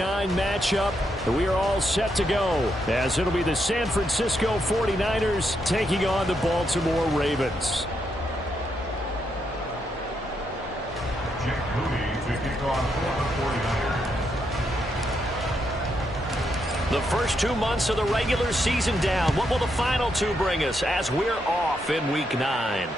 9 matchup. We are all set to go, as it'll be the San Francisco 49ers taking on the Baltimore Ravens. Jake Moody to kick off for the 49ers. The first 2 months of the regular season down. What will the final 2 bring us as we're off in Week 9?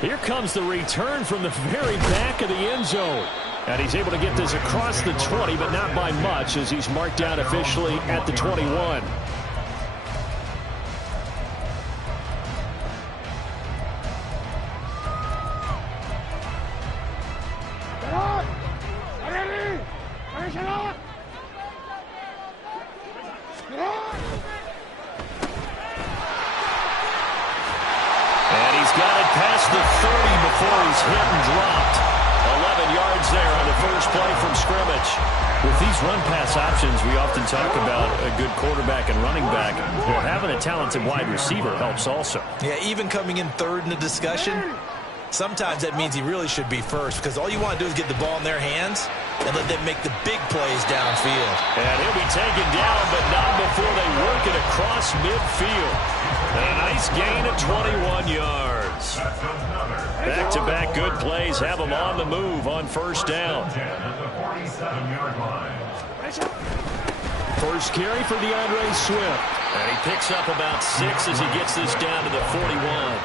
Here comes the return from the very back of the end zone. And he's able to get this across the 20, but not by much, as he's marked down officially at the 21. And he's got it past the 30 before he's hit and dropped. 11 yards there on the first play from scrimmage. With these run-pass options, we often talk about a good quarterback and running back. Well, having a talented wide receiver helps also. Yeah, even coming in third in the discussion, sometimes that means he really should be first, because all you want to do is get the ball in their hands and let them make the big plays downfield. And he'll be taken down, but not before they work it across midfield. And a nice gain of 21 yards. Back-to-back good plays have them on the move on first down. First carry for DeAndre Swift. And he picks up about 6 as he gets this down to the 41.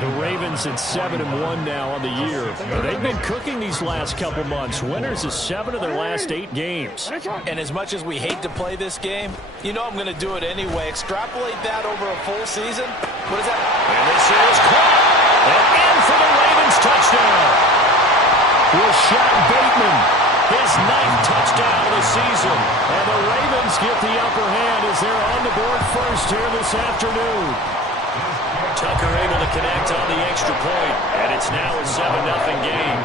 The Ravens at 7-1 now on the year. They've been cooking these last couple months. Winners of 7 of their last 8 games. And as much as we hate to play this game, you know I'm going to do it anyway. Extrapolate that over a full season. What is that? And this is caught. And in for the Ravens touchdown. Rashad Bateman, His 9th touchdown of the season. and the Ravens get the upper hand as they're on the board first here this afternoon. Tucker able to connect on the extra point, and it's now a 7-0 game.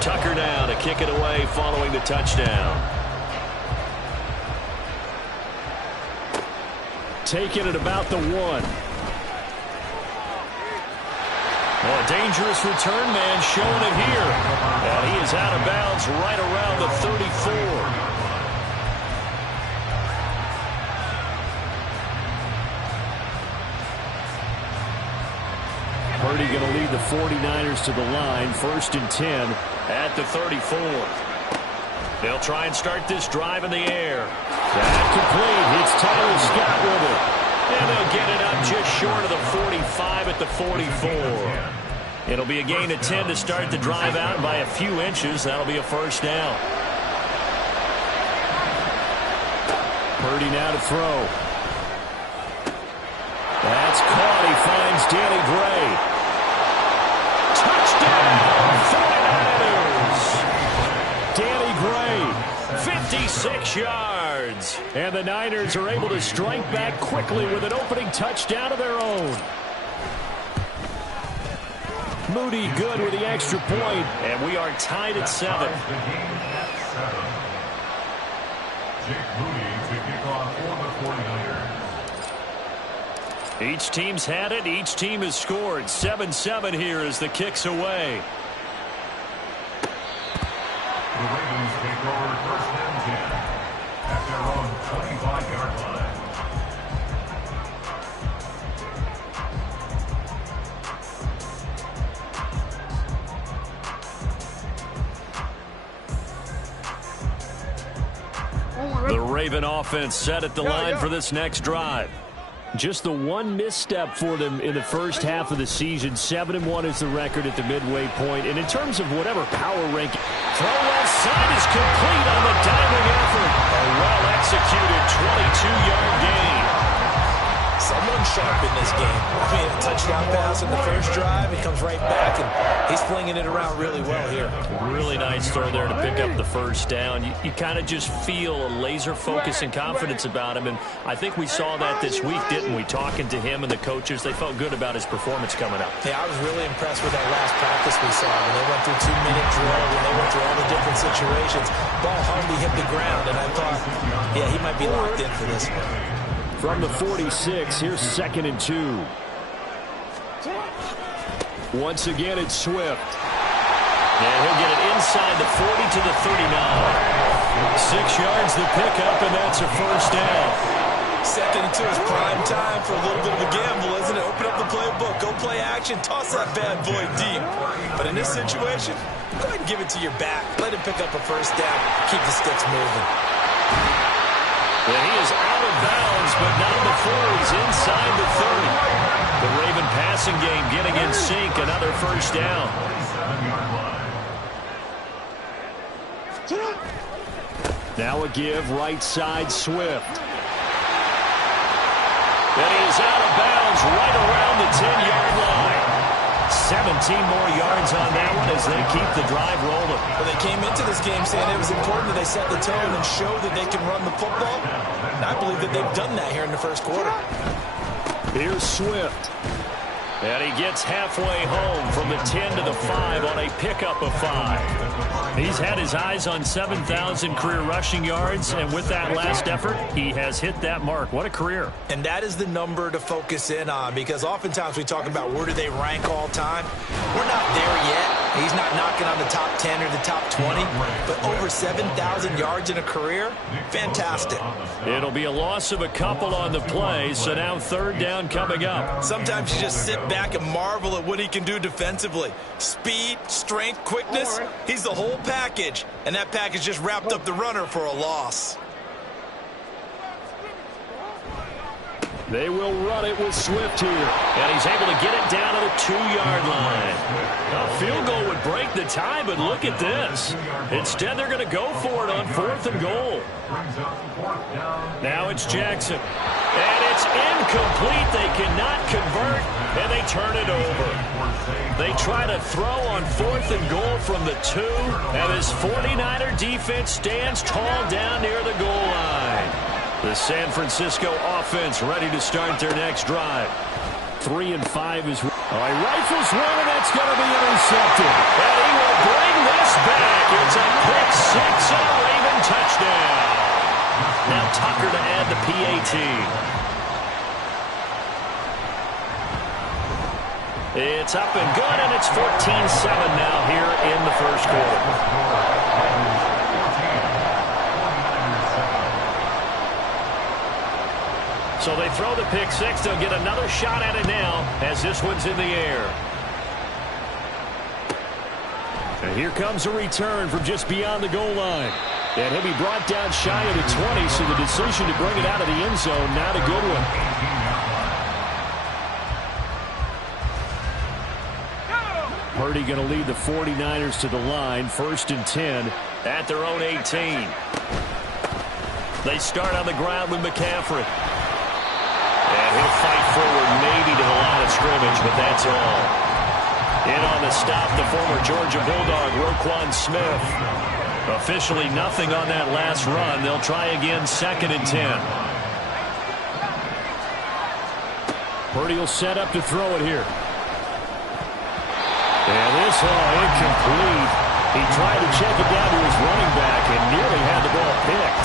Tucker now to kick it away following the touchdown. Taking it about the 1. Well, a dangerous return man showing it here. And he is out of bounds right around the 34. Purdy going to lead the 49ers to the line. 1st and 10 at the 34. They'll try and start this drive in the air. That complete. It's Tyler Scott with it. And they'll get it up just short of the 45 at the 44. It'll be a gain of 10 to start the drive out by a few inches. That'll be a first down. Purdy now to throw. That's caught. He finds Danny Gray. Touchdown, 49ers! Danny Gray, 56 yards. and the Niners are able to strike back quickly with an opening touchdown of their own. Moody good with the extra point, and we are tied at 7. Jake Moody to kick off for the 49ers. Each team's had it. Each team has scored. 7-7 here as the kick's away. The Ravens take over 1st and 10 at their own 25-yard line. The Raven offense set at the line for this next drive. just the one misstep for them in the first half of the season. 7-1 is the record at the midway point. And in terms of whatever power ranking, throw left side is complete on the diving effort. A well-executed 22-yard gain. Someone sharp in this game. I mean, a touchdown pass in the first drive. He comes right back, and he's flinging it around really well here. Really nice throw there to pick up the first down. You kind of just feel a laser focus and confidence about him, and I think we saw that this week, didn't we? Talking to him and the coaches, they felt good about his performance coming up. Yeah, I was really impressed with that last practice we saw. When they went through 2-minute drill, when they went through all the different situations, ball hardly hit the ground, and I thought, yeah, he might be locked in for this one. From the 46, here's 2nd and 2. Once again, it's Swift. And he'll get it inside the 40 to the 39. 6 yards the pickup, and that's a first down. Second into his prime time for a little bit of a gamble, isn't it? Open up the playbook, go play action, toss that bad boy deep. But in this situation, go ahead and give it to your back. Let him pick up a first down. Keep the sticks moving. And he is out of bounds, but not before he's inside the 30. The Raven passing game getting in sync. Another first down. Now a give right side Swift. And he is out of bounds right around the 10-yard line. 17 more yards on that one as they keep the drive rolling. Well, they came into this game saying it was important that they set the tone and show that they can run the football. And I believe that they've done that here in the first quarter. Here's Swift. And he gets halfway home from the 10 to the 5 on a pickup of 5. He's had his eyes on 7,000 career rushing yards, and with that last effort, he has hit that mark. What a career. And that is the number to focus in on, because oftentimes we talk about where do they rank all time. We're not there yet. He's not knocking on the top 10 or the top 20, but over 7,000 yards in a career, fantastic. It'll be a loss of a couple on the play, so now third down coming up. Sometimes you just sit back and marvel at what he can do defensively. Speed, strength, quickness, he's the whole package, and that package just wrapped up the runner for a loss. They will run it with Swift here. And he's able to get it down to the 2-yard line. A field goal would break the tie, but look at this. Instead, they're going to go for it on 4th and goal. Now it's Jackson. And it's incomplete. They cannot convert, and they turn it over. They try to throw on 4th and goal from the 2, and this 49er defense stands tall down near the goal line. The San Francisco offense ready to start their next drive. 3 and 5 is... rifles one, and that's going to be intercepted. And he will bring this back. It's a pick 6 and a Raven touchdown. Now Tucker to add the PAT. It's up and good, and it's 14-7 now here in the first quarter. So they throw the pick 6. They'll get another shot at it now as this one's in the air. And here comes a return from just beyond the goal line. And he'll be brought down shy of the 20, so the decision to bring it out of the end zone, not a good one. Purdy going to lead the 49ers to the line, 1st and 10 at their own 18. They start on the ground with McCaffrey. And he'll fight forward maybe to the line of scrimmage, but that's all. In on the stop, the former Georgia Bulldog, Roquan Smith. Officially nothing on that last run. They'll try again, 2nd and 10. Purdy will set up to throw it here. And this incomplete. He tried to check it down to his running back and nearly had the ball picked.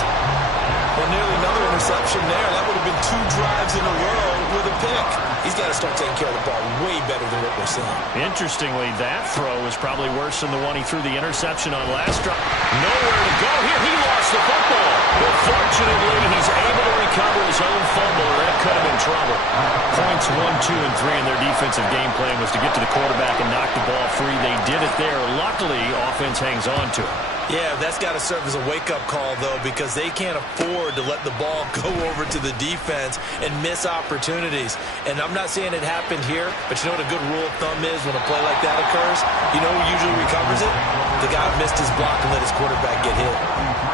Well, nearly another interception there. That would have been 2 drives in a row with a pick. He's got to start taking care of the ball way better than what we're seeing. Interestingly, that throw is probably worse than the one he threw the interception on last drive. Nowhere to go here. He lost the football. But fortunately, he's able to recover his own fumble, or that could have been trouble. Points 1, 2, and 3 in their defensive game plan was to get to the quarterback and knock the ball free. They did it there. Luckily, offense hangs on to it. Yeah, that's got to serve as a wake-up call, though, because they can't afford to let the ball go over to the defense and miss opportunities. And I'm not saying it happened here, but you know what a good rule of thumb is when a play like that occurs? You know who usually recovers it? The guy who missed his block and let his quarterback get hit.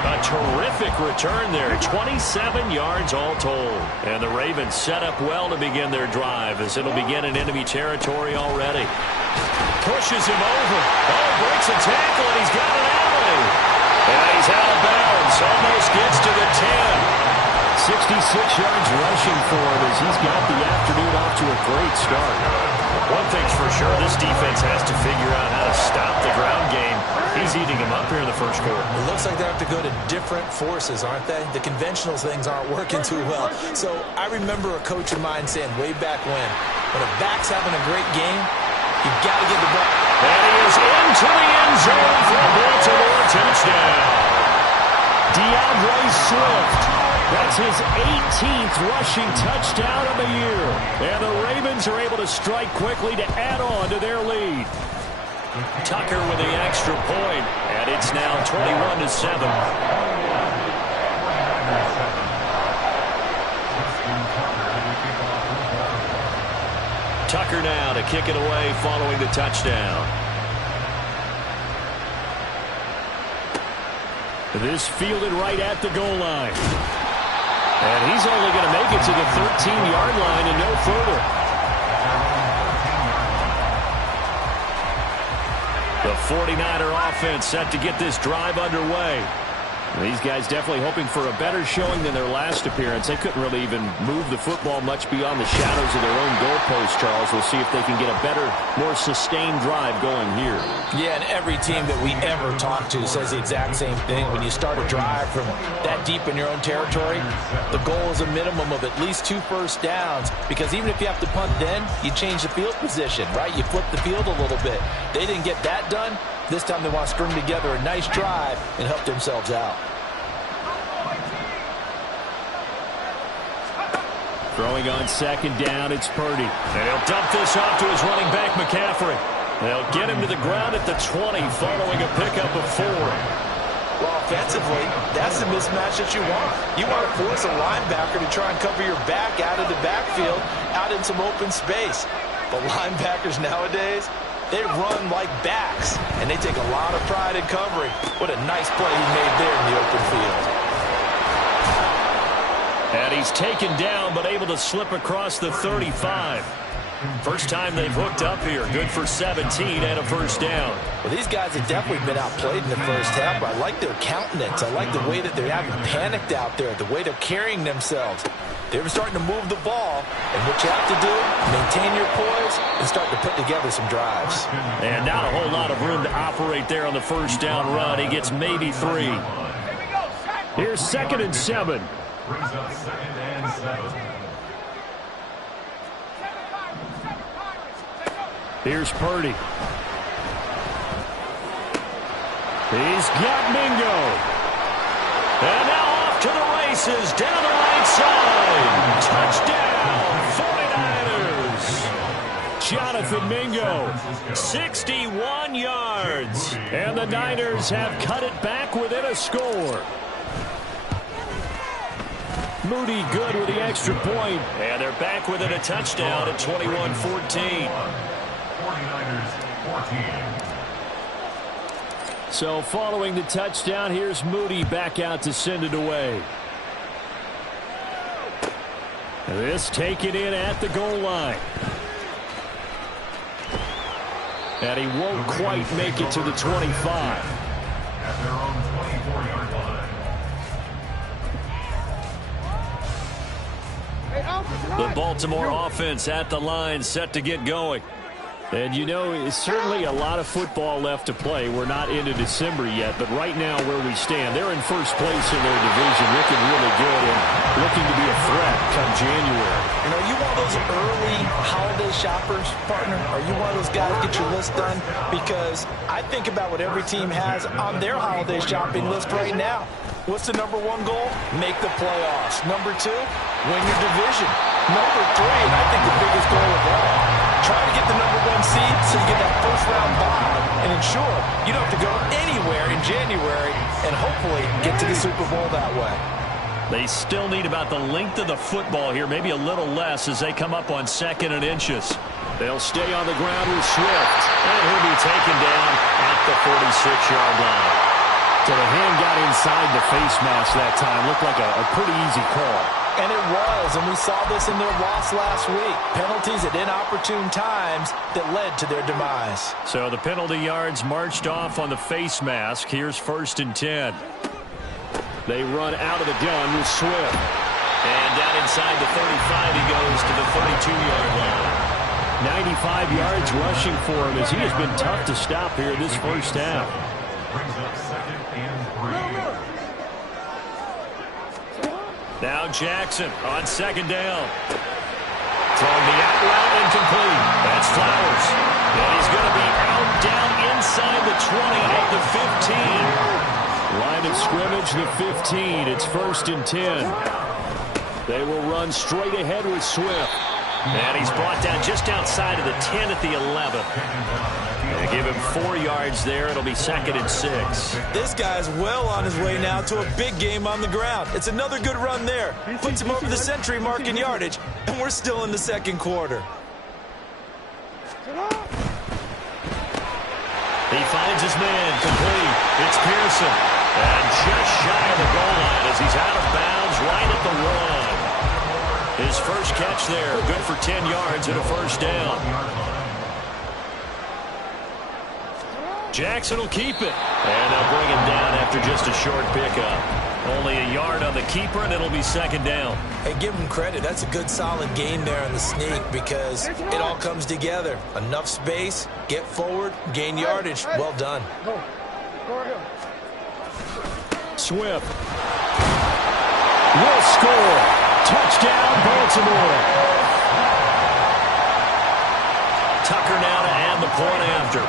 A terrific return there. 27 yards all told. And the Ravens set up well to begin their drive as it'll begin in enemy territory already. Pushes him over. Oh, breaks a tackle, and he's got an alley. And he's out of bounds. Almost gets to the 10. 66 yards rushing for him as he's got the afternoon off to a great start. One thing's for sure, this defense has to figure out how to stop the ground game. He's He's eating him up here in the first quarter. It looks like they have to go to different forces, aren't they? The conventional things aren't working too well. So I remember a coach of mine saying way back when a back's having a great game, you've got to give the ball. And he is into the end zone for a Baltimore touchdown. DeAndre Swift. That's his 18th rushing touchdown of the year. And the Ravens are able to strike quickly to add on to their lead. Tucker with the extra point, and it's now 21-7. Tucker now to kick it away following the touchdown. This fielded right at the goal line. And he's only going to make it to the 13-yard line and no further. The 49er offense set to get this drive underway. These guys definitely hoping for a better showing than their last appearance. They couldn't really even move the football much beyond the shadows of their own goalpost, Charles. We'll see if they can get a better, more sustained drive going here. Yeah, and every team that we ever talk to says the exact same thing. When you start a drive from that deep in your own territory, the goal is a minimum of at least 2 first downs, because even if you have to punt then, you change the field position, right? You flip the field a little bit. They didn't get that done. This time they want to string together a nice drive and help themselves out. Throwing on second down, it's Purdy. And he'll dump this off to his running back, McCaffrey. They'll get him to the ground at the 20 following a pickup of 4. Well, offensively, that's the mismatch that you want. You want to force a linebacker to try and cover your back out of the backfield, out in some open space. The linebackers nowadays, they run like backs, and they take a lot of pride in covering. What a nice play he made there in the open field. And he's taken down, but able to slip across the 35. First time they've hooked up here. Good for 17 and a first down. Well, these guys have definitely been outplayed in the first half, but I like their countenance. I like the way that they haven't panicked out there, the way they're carrying themselves. They're starting to move the ball, and what you have to do, maintain your poise and start to put together some drives. And not a whole lot of room to operate there on the first down run. He gets maybe 3. Here's 2nd and 7. Brings up 2nd and 7. Here's Purdy. He's got Mingo. And now off to the races, down the right side. Touchdown, 49ers. Jonathan Mingo. 61 yards. And the Niners have cut it back within a score. Moody good with the extra point. And they're back within a touchdown at 21-14. 49ers 14. So following the touchdown, here's Moody back out to send it away. This taken in at the goal line. And he won't quite make it to the 25. At their own 24-yard line. The Baltimore offense at the line, set to get going. And you know, it's certainly a lot of football left to play. We're not into December yet, but right now where we stand, they're in first place in their division, looking really good and looking to be a threat come January. And are you one of those early holiday shoppers, partner? Are you one of those guys get your list done? Because I think about what every team has on their holiday shopping list right now. What's the number 1 goal? Make the playoffs. Number 2, win your division. Number 3, and I think the biggest goal of all, try to get the number 1 seed so you get that first-round bye and ensure you don't have to go anywhere in January and hopefully get to the Super Bowl that way. They still need about the length of the football here, maybe a little less as they come up on 2nd and inches. They'll stay on the ground with Swift. And he'll be taken down at the 46-yard line. So the hand got inside the face mask that time. Looked like a pretty easy call. And it was, and we saw this in their loss last week. Penalties at inopportune times that led to their demise. So the penalty yards marched off on the face mask. Here's 1st and 10. They run out of the gun with Swift. And down inside the 35, he goes to the 32-yard line. 95 yards rushing for him as he has been tough to stop here this first half. Brings up 2nd and 3. Now Jackson on 2nd down. Throwing the out route incomplete. That's Flowers. And he's going to be out down inside the 20 at the 15. Line of scrimmage, the 15. It's 1st and 10. They will run straight ahead with Swift. And he's brought down just outside of the 10 at the 11. They give him 4 yards there. It'll be 2nd and 6. This guy's well on his way now to a big game on the ground. It's another good run there. Puts him over the century mark in yardage, and we're still in the 2nd quarter. He finds his man complete. It's Pearson. And just shy of the goal line as he's out of bounds right at the 1. His first catch there, good for 10 yards and a 1st down. Jackson will keep it. And they'll bring him down after just a short pickup. Only a yard on the keeper, and it'll be 2nd down. Hey, give him credit. That's a good, solid gain there in the sneak because it all comes together. Enough space, get forward, gain yardage. Well done. Swift will score. Touchdown, Baltimore. Tucker now to add the point after.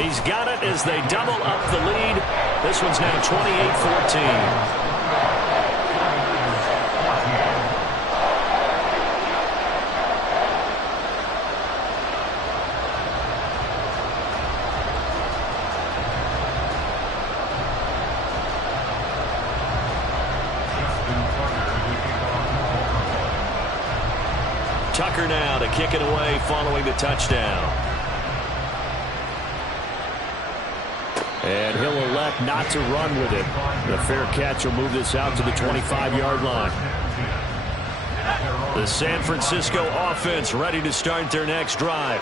He's got it as they double up the lead. This one's now 28-14. Tucker now to kick it away following the touchdown. And he'll elect not to run with it. The fair catch will move this out to the 25-yard line. The San Francisco offense ready to start their next drive.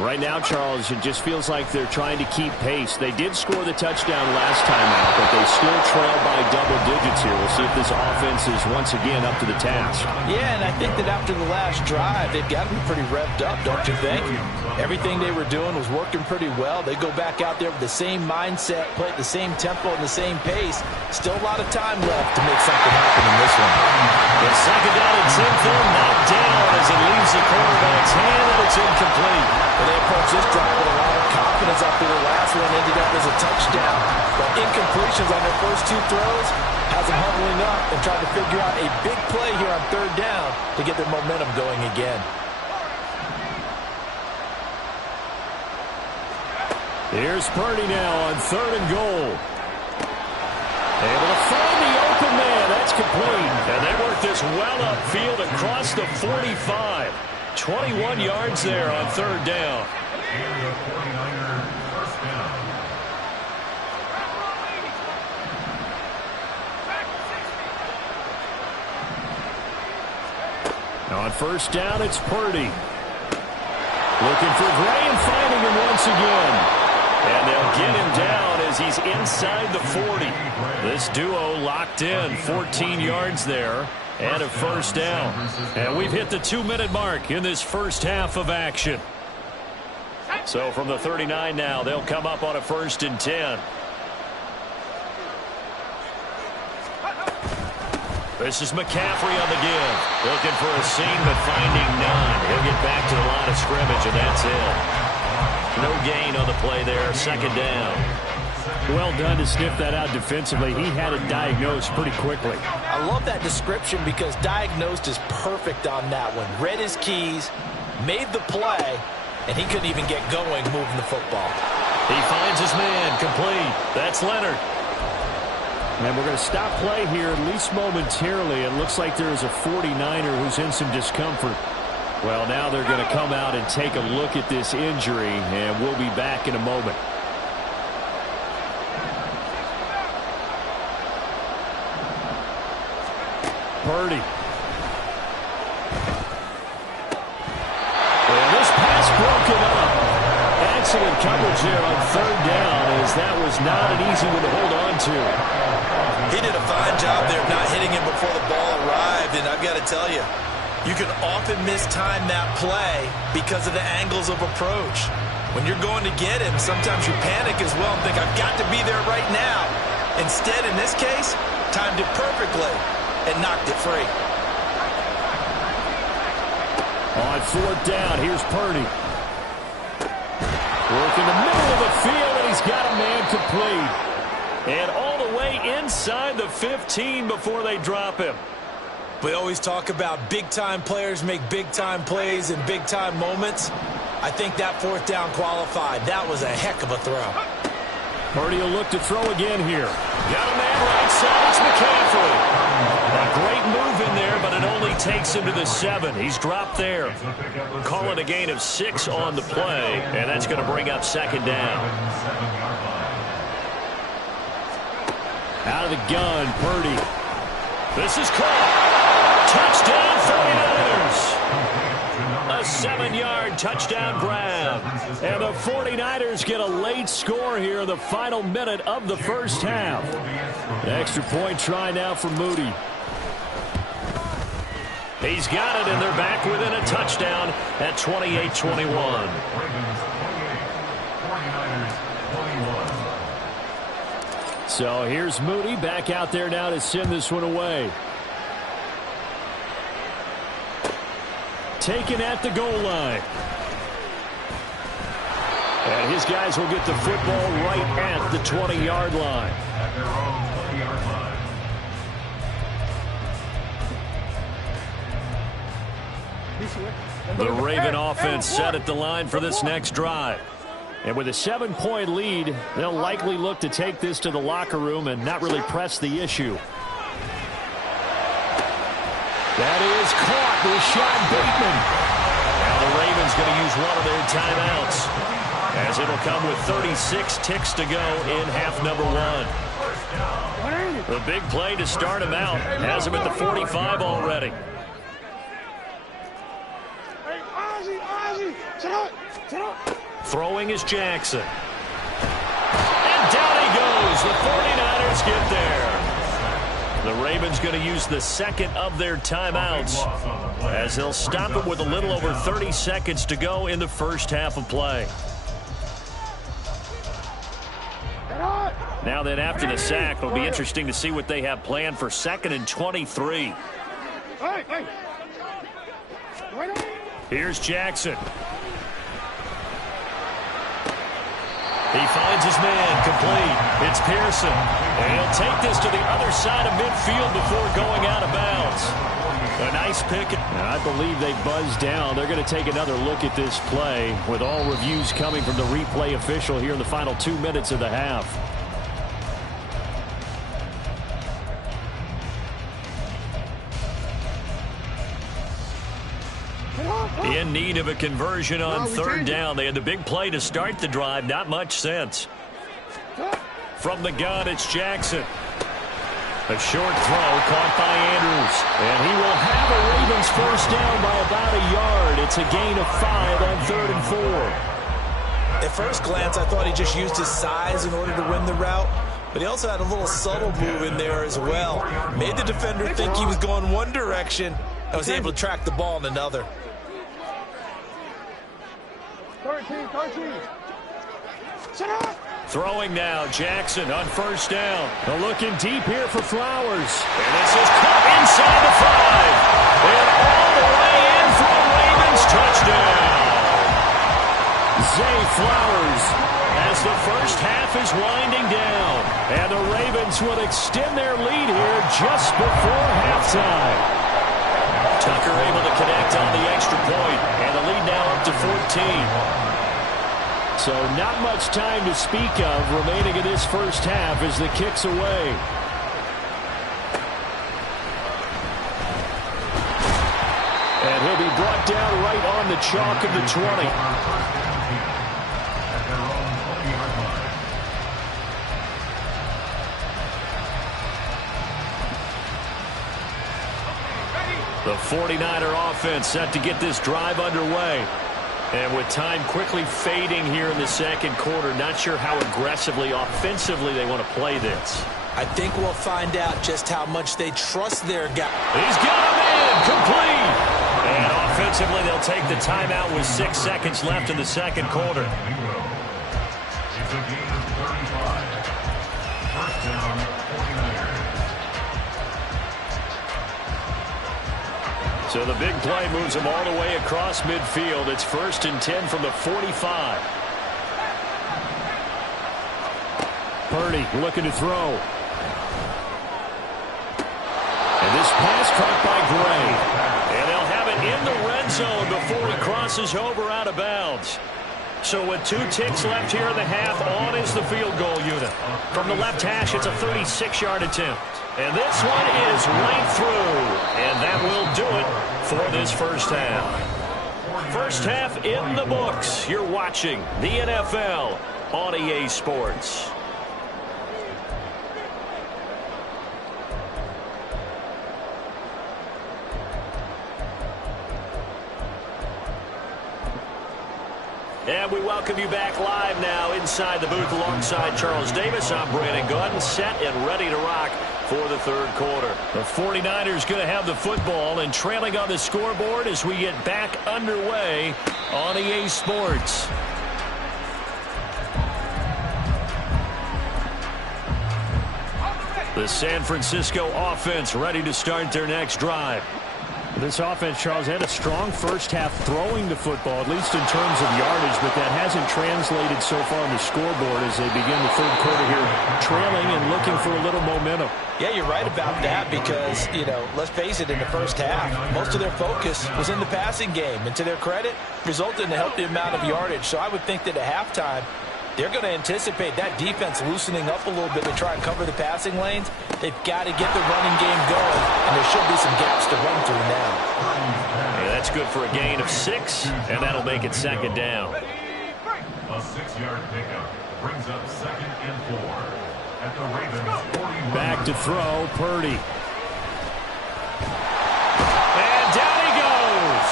Right now, Charles, it just feels like they're trying to keep pace. They did score the touchdown last time out, but they still trail by double digits here. We'll see if this offense is once again up to the task. Yeah, and I think that after the last drive, they've got to be pretty revved up, don't you think? Everything they were doing was working pretty well. They go back out there with the same mindset, play at the same tempo and the same pace. Still a lot of time left to make something happen in this one. The 2nd down and 10 film knocked down as it leaves the quarterback's hand, and it's incomplete. And they approach this drive with a lot of confidence after the last one ended up as a touchdown. But incompletions on their first 2 throws has them huddling up and trying to figure out a big play here on 3rd down to get their momentum going again. Here's Purdy now on 3rd and goal. Able to find the open man. That's complete. And they work this well upfield across the 45. 21 yards there on 3rd down. And the 49er 1st down. On 1st down, it's Purdy. Looking for Gray and finding him once again. And they'll get him down as he's inside the 40. This duo locked in, 14 yards there, and a 1st down. And we've hit the 2-minute mark in this first half of action. So from the 39 now, they'll come up on a 1st and 10. This is McCaffrey on the give. Looking for a seam, but finding none. He'll get back to the line of scrimmage, and that's it. No gain on the play there. 2nd down. Well done to sniff that out defensively. He had it diagnosed pretty quickly. I love that description because diagnosed is perfect on that one. Read his keys, made the play, and he couldn't even get going moving the football. He finds his man complete. That's Leonard. And we're going to stop play here at least momentarily. It looks like there is a 49er who's in some discomfort. Well, now they're going to come out and take a look at this injury, and we'll be back in a moment. Purdy. And this pass broken up. Excellent coverage there on 3rd down, as that was not an easy one to hold on to. He did a fine job there of not hitting him before the ball arrived, and I've got to tell you, You can often mistime that play because of the angles of approach. When you're going to get him, sometimes you panic as well and think, I've got to be there right now. Instead, in this case, timed it perfectly and knocked it free. On fourth down, here's Purdy. Working the middle of the field, and he's got a man complete. And all the way inside the 15 before they drop him. We always talk about big-time players make big-time plays in big-time moments. I think that fourth down qualified. That was a heck of a throw. Purdy will look to throw again here. Got a man right side. It's McCaffrey. A great move in there, but it only takes him to the 7. He's dropped there. Call it a gain of 6 on the play, and that's going to bring up second down. Out of the gun, Purdy. This is caught. Touchdown, 49ers. A 7-yard touchdown grab. And the 49ers get a late score here in the final minute of the first half. An extra point try now for Moody. He's got it, and they're back within a touchdown at 28-21. So here's Moody back out there now to send this one away. Taken at the goal line. And his guys will get the football right at the 20-yard line. At their own 20-yard line. The Raven offense set at the line for this next drive. And with a 7-point lead, they'll likely look to take this to the locker room and not really press the issue. That is caught with Sean Bateman. Now the Ravens going to use one of their timeouts, as it'll come with 36 ticks to go in half number 1. The big play to start him out has him at the 45 already. Throwing is Jackson. And down he goes. The 49ers get there. The Ravens going to use the second of their timeouts, as they'll stop it with a little over 30 seconds to go in the first half of play. Now then, after the sack, it'll be interesting to see what they have planned for 2nd and 23. Here's Jackson. He finds his man complete. It's Pearson. And he'll take this to the other side of midfield before going out of bounds. A nice pick. And I believe they buzzed down. They're going to take another look at this play, with all reviews coming from the replay official here in the final 2 minutes of the half. In need of a conversion on third down. They had the big play to start the drive. Not much sense. From the gun, it's Jackson. A short throw caught by Andrews. And he will have a Ravens first down by about a yard. It's a gain of 5 on 3rd and 4. At first glance, I thought he just used his size in order to win the route. But he also had a little subtle move in there as well. Made the defender think he was going one direction and was able to track the ball in another. 13. Throwing now, Jackson on first down. They're looking deep here for Flowers. And this is caught inside the 5. And all the way in for a Ravens touchdown. Zay Flowers, as the first half is winding down. And the Ravens will extend their lead here just before halftime. Tucker able to connect on the extra point, and the lead now up to 14. So not much time to speak of remaining in this first half as the kick's away. And he'll be brought down right on the chalk of the 20. The 49er offense set to get this drive underway. And with time quickly fading here in the second quarter, not sure how aggressively, offensively they want to play this. I think we'll find out just how much they trust their guy. He's got him in, complete. Defensively, they'll take the timeout with 6 seconds left in the second quarter. It's a gain of 35. First down, 49ers. So the big play moves them all the way across midfield. It's 1st and 10 from the 45. Purdy looking to throw. And this pass caught by Gray. And they'll have it in the red zone before he crosses over out of bounds. So with 2 ticks left here in the half, on is the field goal unit. From the left hash, it's a 36-yard attempt. And this one is right through. And that will do it for this first half. First half in the books. You're watching the NFL on EA Sports. And we welcome you back live now inside the booth alongside Charles Davis. I'm Brandon Gaudin, set and ready to rock for the third quarter. The 49ers going to have the football and trailing on the scoreboard as we get back underway on EA Sports. The San Francisco offense ready to start their next drive. This offense, Charles, had a strong first half throwing the football, at least in terms of yardage, but that hasn't translated so far on the scoreboard as they begin the third quarter here, trailing and looking for a little momentum. Yeah, you're right about that because, let's face it, in the first half, most of their focus was in the passing game. And to their credit, resulted in a healthy amount of yardage. So I would think that at halftime, they're going to anticipate that defense loosening up a little bit to try and cover the passing lanes. They've got to get the running game going, and there should be some gaps to run through now. Yeah, that's good for a gain of 6, and that'll make it second down. A 6-yard pickup brings up 2nd and 4 at the Ravens 41. Back to throw, Purdy. And down he goes.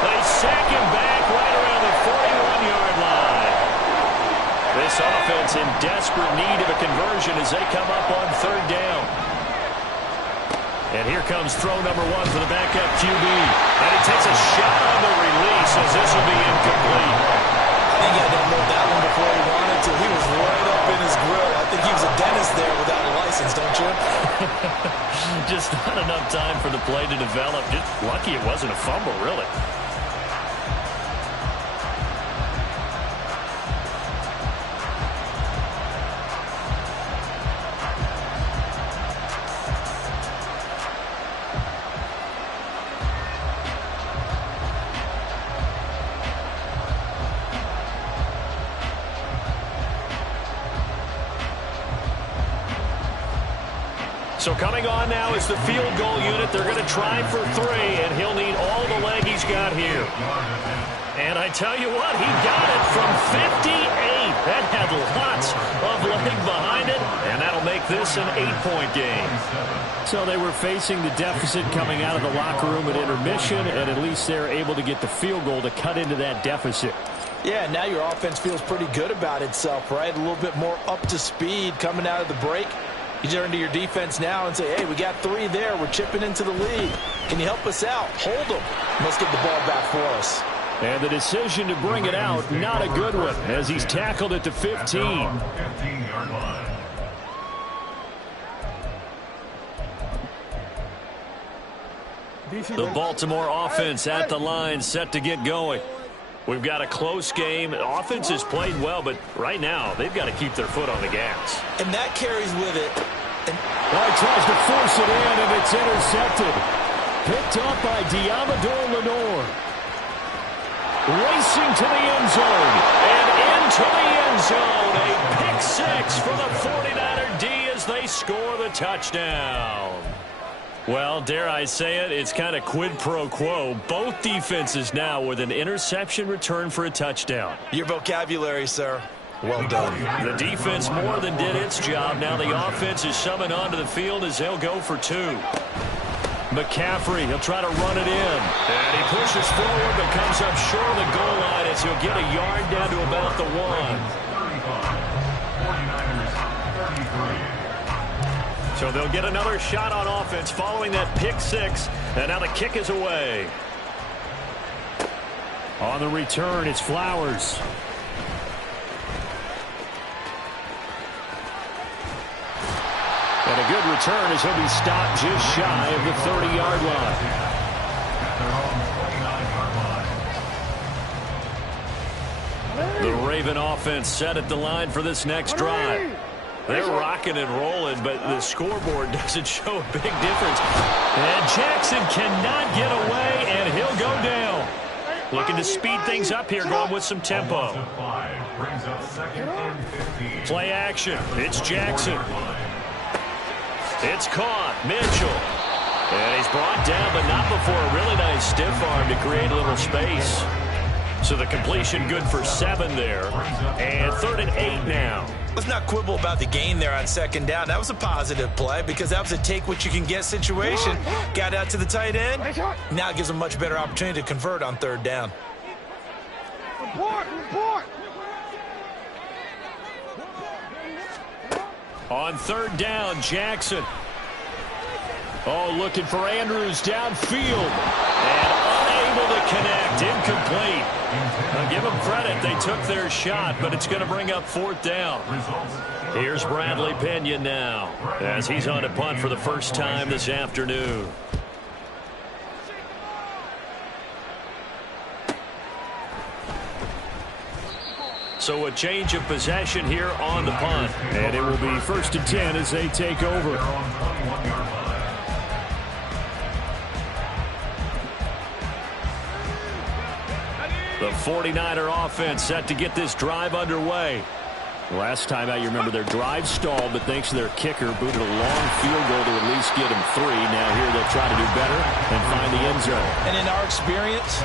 They sack him back right around the 41-yard line. This offense in desperate need of a conversion as they come up on third down. And here comes throw number 1 for the backup QB. And he takes a shot on the release as this will be incomplete. I think he had to unload that one before he wanted to. He was right up in his grill. I think he was a dentist there without a license, don't you? Just not enough time for the play to develop. Just lucky it wasn't a fumble, really. So coming on now is the field goal unit. They're going to try for 3, and he'll need all the leg he's got here. And I tell you what, he got it from 58. That had lots of leg behind it, and that'll make this an 8-point game. So they were facing the deficit coming out of the locker room at intermission, and at least they're able to get the field goal to cut into that deficit. Yeah, now your offense feels pretty good about itself, right? A little bit more up to speed coming out of the break. You turn to your defense now and say, hey, we got 3 there. We're chipping into the lead. Can you help us out? Hold them. Let's get the ball back for us. And the decision to bring it out, not a good one, as he's tackled at the 15. 15-yard line. The Baltimore offense at the line, set to get going. We've got a close game. The offense has played well, but right now they've got to keep their foot on the gas. And that carries with it. Well, he tries to force it in, and it's intercepted. Picked up by Diamador Lenore. Racing to the end zone. And into the end zone. A pick 6 for the 49er D as they score the touchdown. Well, dare I say it, it's kind of quid pro quo. Both defenses now with an interception return for a touchdown. Your vocabulary, sir. Well done. The defense more than did its job. Now the offense is summoned onto the field as they'll go for 2. McCaffrey, he'll try to run it in. And he pushes forward but comes up short of the goal line as he'll get a yard down to about the 1. 49ers 33. So they'll get another shot on offense following that pick 6. And now the kick is away. On the return, it's Flowers. And a good return as he'll be stopped just shy of the 30-yard line. The Raven offense set at the line for this next drive. They're rocking and rolling, but the scoreboard doesn't show a big difference. And Jackson cannot get away, and he'll go down. Looking to speed things up here, going with some tempo. Play action. It's Jackson. It's caught. Mitchell. And he's brought down, but not before a really nice stiff arm to create a little space. So the completion good for 7 there. And 3rd and 8 now. Let's not quibble about the gain there on 2nd down. That was a positive play because that was a take-what-you-can-get situation. Got out to the tight end. Now it gives them a much better opportunity to convert on 3rd down. On 3rd down, Jackson. Oh, looking for Andrews downfield. And unable to connect. Incomplete. Now give them credit. They took their shot, but it's going to bring up 4th down. Here's Bradley Pinion now as he's on a punt for the first time this afternoon. So a change of possession here on the punt. And it will be 1st and 10 as they take over. The 49er offense set to get this drive underway. Last time out, you remember their drive stalled, but thanks to their kicker, booted a long field goal to at least get them 3. Now here they'll try to do better and find the end zone. And in our experience,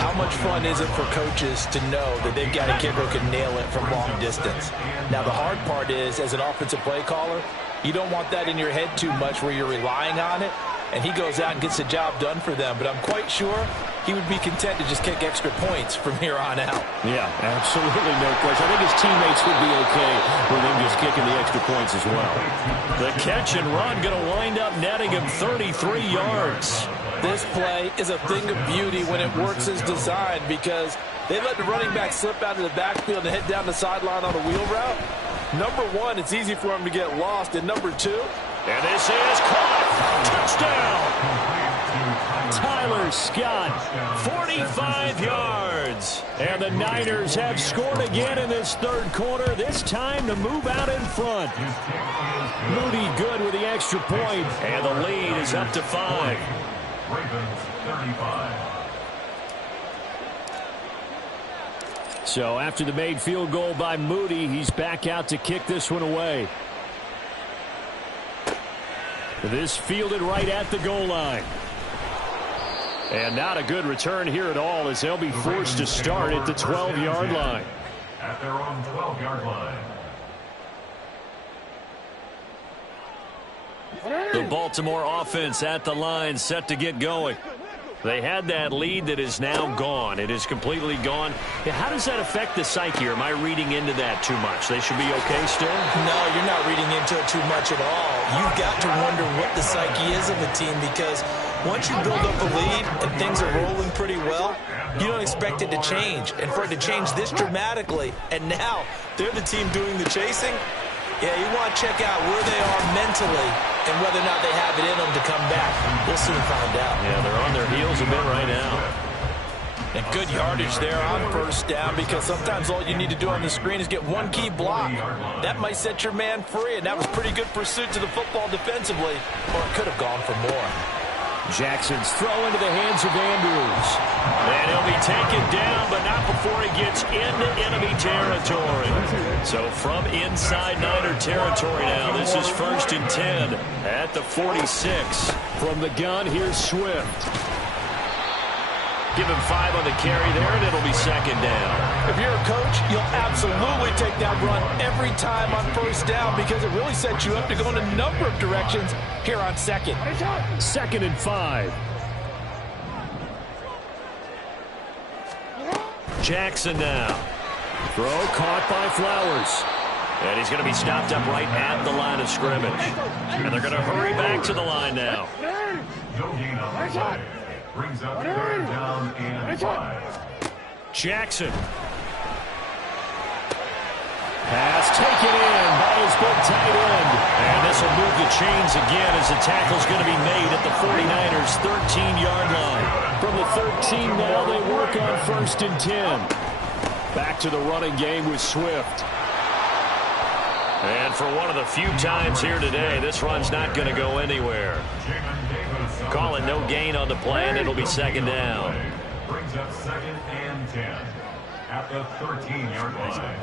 how much fun is it for coaches to know that they've got a kicker who can nail it from long distance? Now, the hard part is, as an offensive play caller, you don't want that in your head too much where you're relying on it, and he goes out and gets the job done for them. But I'm quite sure he would be content to just kick extra points from here on out. Yeah, absolutely no question. I think his teammates would be okay with him just kicking the extra points as well. The catch and run going to wind up netting him 33 yards. This play is a thing of beauty when it works as designed because they let the running back slip out of the backfield and head down the sideline on a wheel route. Number 1, it's easy for him to get lost. And number 2, and this is caught. Touchdown. Tyler Scott, 45 yards. And the Niners have scored again in this 3rd quarter, this time to move out in front. Moody good with the extra point, and the lead is up to 5. Ravens 35. So after the made field goal by Moody, he's back out to kick this one away. This fielded right at the goal line. And not a good return here at all as they'll be forced to start at the 12-yard line. At their own 12-yard line. The Baltimore offense at the line set to get going. They had that lead that is now gone. It is completely gone. How does that affect the psyche? Or am I reading into that too much? They should be okay still? No, you're not reading into it too much at all. You've got to wonder what the psyche is of a team because once you build up a lead and things are rolling pretty well, you don't expect it to change. And for it to change this dramatically, and now they're the team doing the chasing, yeah, you want to check out where they are mentally and whether or not they have it in them to come back. We'll soon find out. Yeah, they're on their heels a bit right now. And good yardage there on 1st down because sometimes all you need to do on the screen is get one key block. That might set your man free, and that was pretty good pursuit to the football defensively, or it could have gone for more. Jackson's throw into the hands of Andrews. And he'll be taken down, but not before he gets into enemy territory. So from inside Niner territory now, this is 1st and 10 at the 46. From the gun, here's Swift. Give him 5 on the carry there, and it'll be 2nd down. If you're a coach, you'll absolutely take that run every time on 1st down because it really sets you up to go in a number of directions here on 2nd. 2nd and 5. Jackson now. Throw caught by Flowers. And he's going to be stopped up right at the line of scrimmage. And they're going to hurry back to the line now. No gain on the play. Brings up 3rd down and 5. Jackson. Pass taken in by his big tight end. And this will move the chains again as the tackle's going to be made at the 49ers' 13-yard line. From the 13 now, they work on 1st and 10. Back to the running game with Swift. And for one of the few times here today, this run's not going to go anywhere. Call it no gain on the play, and it'll be 2nd down. Brings up 2nd and 10 at the 13-yard line.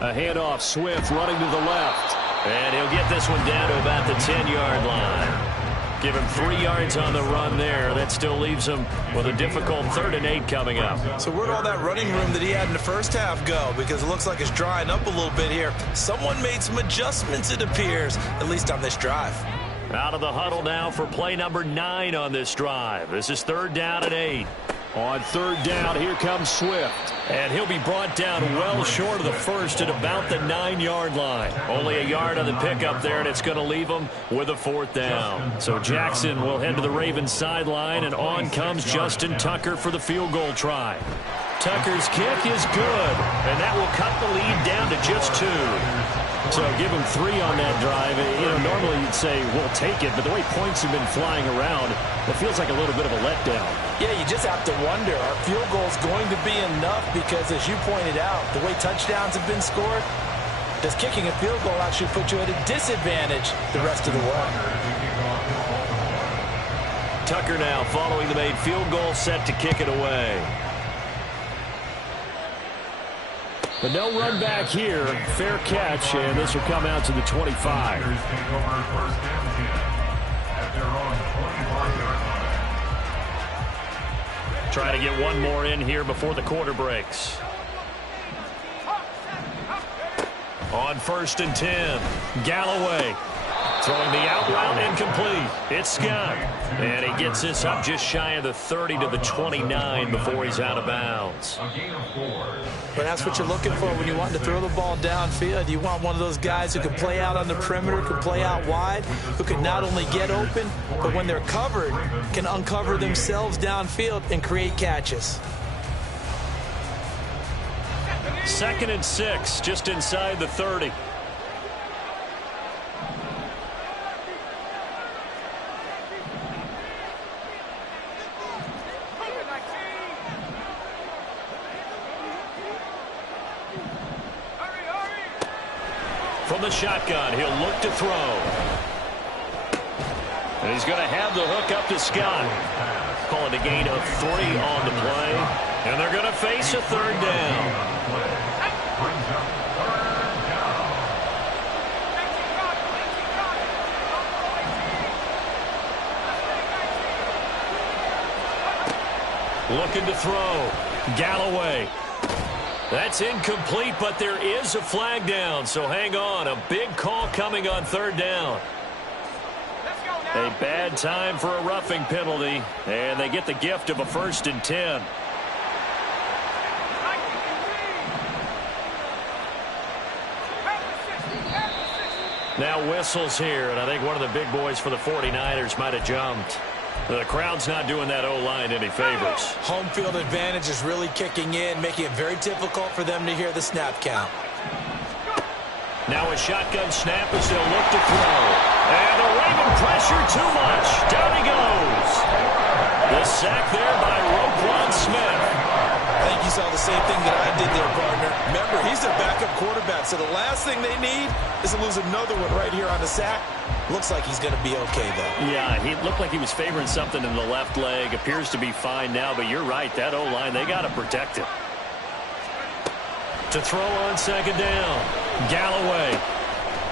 A handoff, Swift running to the left. And he'll get this one down to about the 10-yard line. Give him 3 yards on the run there. That still leaves him with a difficult 3rd and 8 coming up. So where'd all that running room that he had in the first half go? Because it looks like it's drying up a little bit here. Someone made some adjustments, it appears, at least on this drive. Out of the huddle now for play number 9 on this drive. This is 3rd down and 8. On 3rd down, here comes Swift. And he'll be brought down well short of the first at about the 9-yard line. Only a yard on the pickup there, and it's going to leave him with a 4th down. So Jackson will head to the Ravens sideline, and on comes Justin Tucker for the field goal try. Tucker's kick is good, and that will cut the lead down to just 2. So give him 3 on that drive. You know, normally you'd say, we'll take it, but the way points have been flying around, it feels like a little bit of a letdown. Yeah, you just have to wonder, are field goals going to be enough? Because as you pointed out, the way touchdowns have been scored, does kicking a field goal actually put you at a disadvantage the rest of the way? Tucker now following the made field goal, set to kick it away. But no run back here. Fair catch, and this will come out to the 25. Try to get one more in here before the quarter breaks. On 1st and 10, Galloway throwing the out route incomplete. It's Scott. And he gets this up just shy of the 30 to the 29 before he's out of bounds. But that's what you're looking for when you want to throw the ball downfield. You want one of those guys who can play out on the perimeter, can play out wide, who can not only get open, but when they're covered, can uncover themselves downfield and create catches. 2nd and 6, just inside the 30. From the shotgun, he'll look to throw. And he's going to have the hook up to Scott. Call it a gain of 3 on the play. And they're going to face a 3rd down. Looking to throw. Galloway. That's incomplete, but there is a flag down, so hang on. A big call coming on 3rd down. A bad time for a roughing penalty, and they get the gift of a 1st and 10. Now whistles here, and I think one of the big boys for the 49ers might have jumped. The crowd's not doing that O-line any favors. Home field advantage is really kicking in, making it very difficult for them to hear the snap count. Now a shotgun snap as they'll look to throw. And the Raven pressure too much. Down he goes. The sack there by Roquan Smith. I think you saw the same thing that I did there, partner. Remember, he's their backup quarterback, so the last thing they need is to lose another one right here on the sack. Looks like he's going to be okay, though. Yeah, he looked like he was favoring something in the left leg. Appears to be fine now, but you're right. That O-line, they got to protect him. To throw on 2nd down. Galloway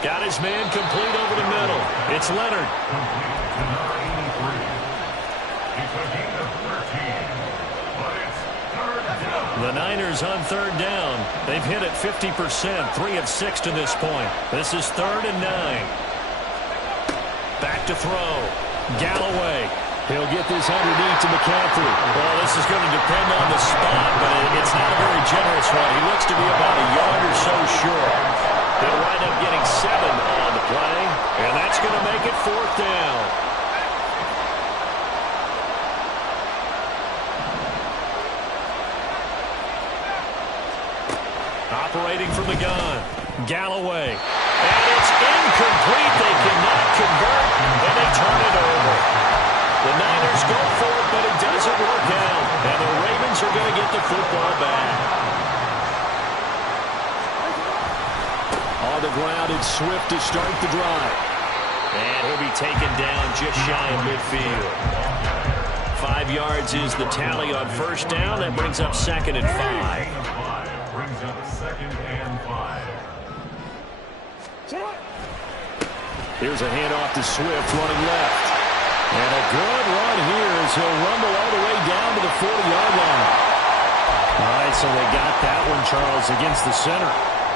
got his man complete over the middle. It's Leonard. The Niners on 3rd down. They've hit it 50%, 3 of 6 to this point. This is 3rd and 9. Back to throw. Galloway. He'll get this underneath to McCaffrey. Well, this is going to depend on the spot, but it's not a very generous one. He looks to be about a yard or so short. He'll wind up getting 7 on the play, and that's going to make it 4th down. Operating from the gun. Galloway. And it's incomplete. They cannot convert, and they turn it over. The Niners go for it, but it doesn't work out. And the Ravens are going to get the football back. On the ground, it's Swift to start the drive. And he'll be taken down just shy of midfield. 5 yards is the tally on first down. That brings up 2nd and 5. Brings up 2nd and 5. Here's a handoff to Swift running left. And a good run here as he'll rumble all the way down to the 40-yard line. All right, so they got that one, Charles, against the center.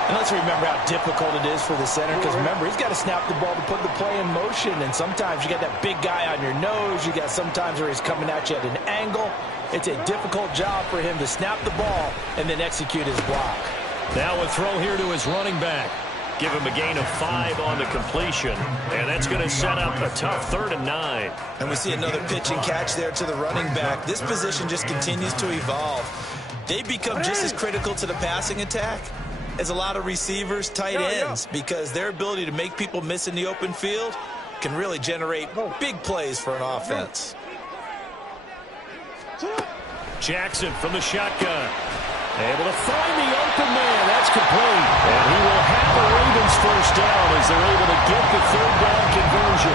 And let's remember how difficult it is for the center, because remember, he's got to snap the ball to put the play in motion, and sometimes you got that big guy on your nose. You got sometimes where he's coming at you at an angle. It's a difficult job for him to snap the ball and then execute his block. Now a throw here to his running back. Give him a gain of 5 on the completion, and that's going to set up a tough 3rd and 9. And we see another pitch and catch there to the running back. This position just continues to evolve. They become just as critical to the passing attack as a lot of receivers, tight ends, because their ability to make people miss in the open field can really generate big plays for an offense. Jackson from the shotgun. Able to find the open man. That's complete. And he will have the Ravens first down as they're able to get the 3rd down conversion.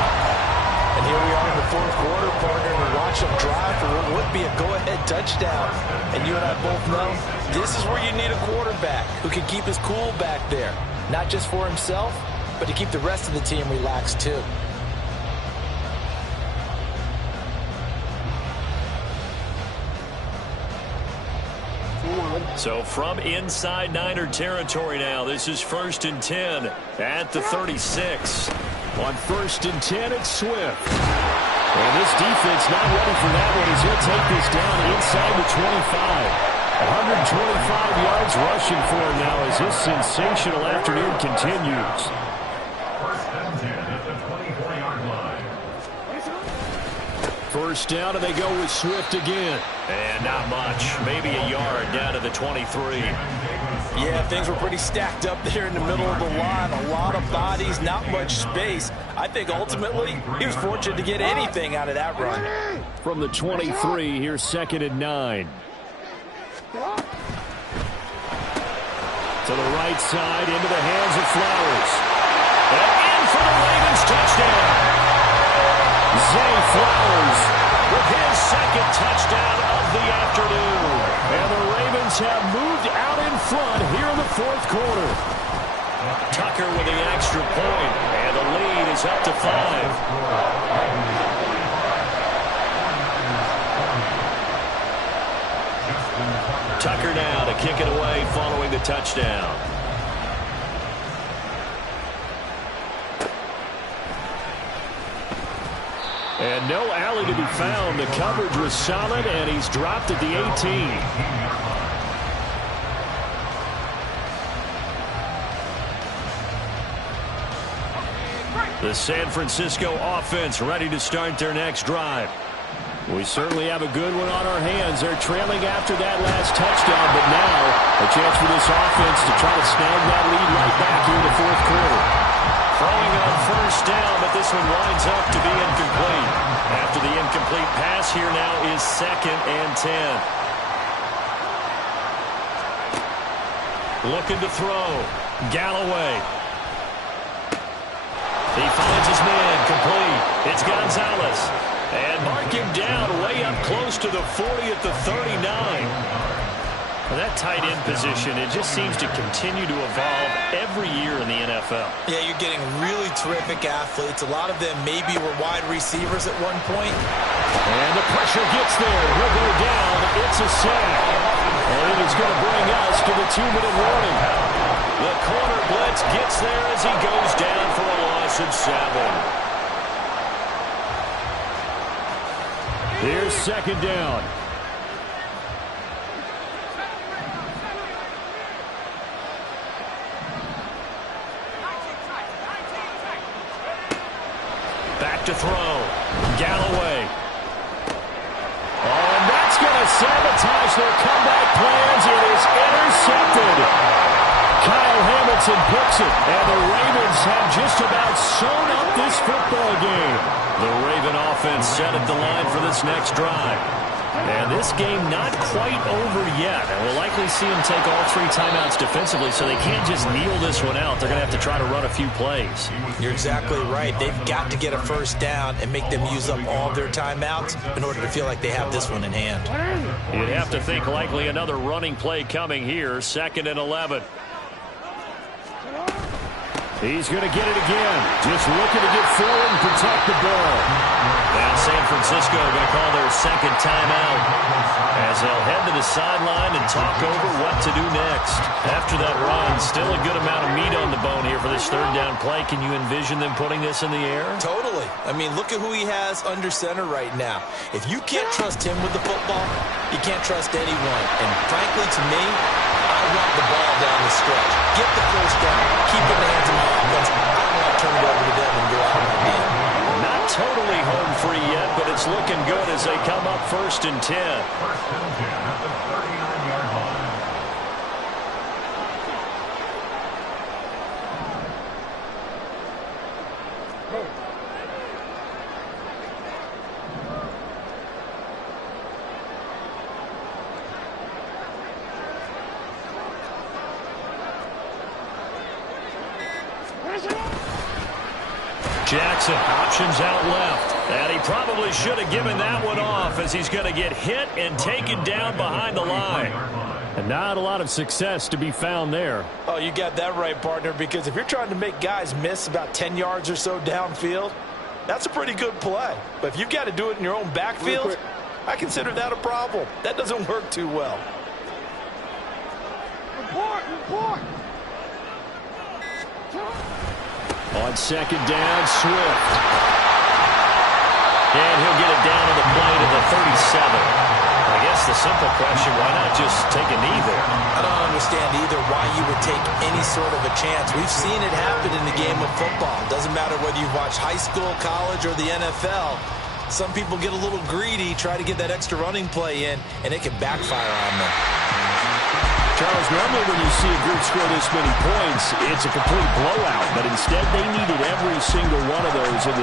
And here we are in the 4th quarter, partner, and watch them drive for what would be a go-ahead touchdown. And you and I both know this is where you need a quarterback who can keep his cool back there. Not just for himself, but to keep the rest of the team relaxed too. So from inside Niner territory now, this is 1st and 10 at the 36. On 1st and 10, it's Swift. And this defense not ready for that one as he'll take this down inside the 25. 125 yards rushing for him now as this sensational afternoon continues. 1st and 10 at the 24-yard line. 1st down, and they go with Swift again. And not much. Maybe a yard down to the 23. Yeah, things were pretty stacked up there in the middle of the line. A lot of bodies, not much space. I think ultimately he was fortunate to get anything out of that run. From the 23, here's 2nd and 9. To the right side, into the hands of Flowers. And in for the Ravens touchdown. Zay Flowers with his 2nd touchdown of the afternoon. And the Ravens have moved out in front here in the 4th quarter. Tucker with the extra point, and the lead is up to 5. Tucker now to kick it away following the touchdown. And no alley to be found. The coverage was solid, and he's dropped at the 18. The San Francisco offense ready to start their next drive. We certainly have a good one on our hands. They're trailing after that last touchdown, but now a chance for this offense to try to snag that lead right back here in the 4th quarter. Throwing on 1st down, but this one winds up to be incomplete. After the incomplete pass, here now is 2nd and 10. Looking to throw. Galloway. He finds his man, complete. It's Gonzalez. And mark him down way up close to the 40 at the 39. Well, that tight end position, it just seems to continue to evolve every year in the NFL. Yeah, you're getting really terrific athletes. A lot of them maybe were wide receivers at one point. And the pressure gets there. He'll go down. It's a sack. And it is going to bring us to the 2-minute warning. The corner blitz gets there as he goes down for a loss of 7. Here's 2nd down. Back to throw. Galloway. Oh, and that's going to sabotage their comeback plans. It is intercepted. Johnson picks it, and the Ravens have just about sewn up this football game. The Raven offense set at the line for this next drive. And this game not quite over yet. And we'll likely see them take all 3 timeouts defensively, so they can't just kneel this one out. They're going to have to try to run a few plays. You're exactly right. They've got to get a first down and make them use up all their timeouts in order to feel like they have this one in hand. You'd have to think likely another running play coming here, 2nd and 11. He's going to get it again. Just looking to get forward and protect the ball. Now San Francisco going to call their 2nd timeout as they'll head to the sideline and talk over what to do next. After that run, still a good amount of meat on the bone here for this 3rd down play. Can you envision them putting this in the air? Totally. I mean, look at who he has under center right now. If you can't trust him with the football, you can't trust anyone. And frankly, to me, I want the ball down the stretch. Get the first down. Keep it in the hands of my offense. I don't want to turn it over to them and go out on a game. Not totally home free yet, but it's looking good as they come up 1st and 10. 1st and 10 at the 39-yard line. Jackson, options out left. And he probably should have given that one off as he's going to get hit and taken down behind the line. And not a lot of success to be found there. Oh, you got that right, partner, because if you're trying to make guys miss about 10 yards or so downfield, that's a pretty good play. But if you've got to do it in your own backfield, I consider that a problem. That doesn't work too well. Report. On 2nd down, Swift. And he'll get it down to the play to the 37. I guess the simple question, why not just take a knee there? I don't understand either why you would take any sort of a chance. We've seen it happen in the game of football. Doesn't matter whether you watch high school, college, or the NFL. Some people get a little greedy, try to get that extra running play in, and it can backfire on them. Charles, normally when you see a group score this many points, it's a complete blowout. But instead, they needed every single one of those in this